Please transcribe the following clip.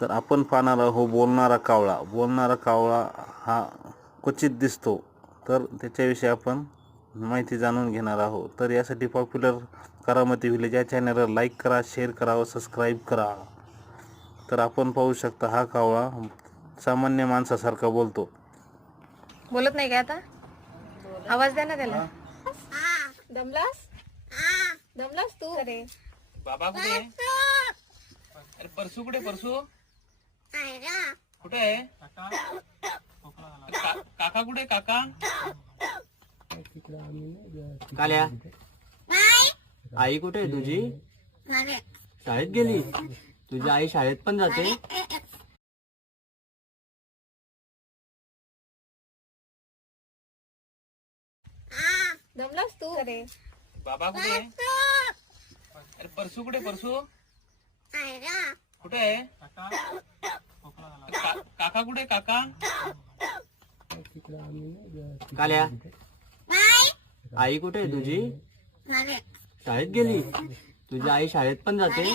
तर आपण पाहणार आहोत बोलणारा कावळा. बोलणारा कावळा हा क्वचित दिसतो, तर त्याच्याविषयी आपण माहिती जाणून घेणार आहोत. तर यासाठी पॉप्युलर करामती व्हिलेज या चॅनलला लाईक करा, शेअर करा व सबस्क्राईब करा. तर आपण पाहू शकता हा कावळा सामान्य माणसासारखा बोलतो. बोलत नाही का आता? आवाज द्या ना त्याला. दमलास? दमलास तू? अरे बाबा कुठे आहे? अरे परसू कुठे? परसू कुठे आहे? काका कुठे? काका काल्या आई कुठे आहे तुझी? शाळेत गेली? तुझी आई शाळेत पण जाते? दमलास तू? अरे बाबा कुठे आहे? अरे परसू कुठे? परसू कुठे आहे? काका कुठे? काका काल्या आई कुठे आहे तुझी? शाळेत गेली? तुझी आई शाळेत पण जाते?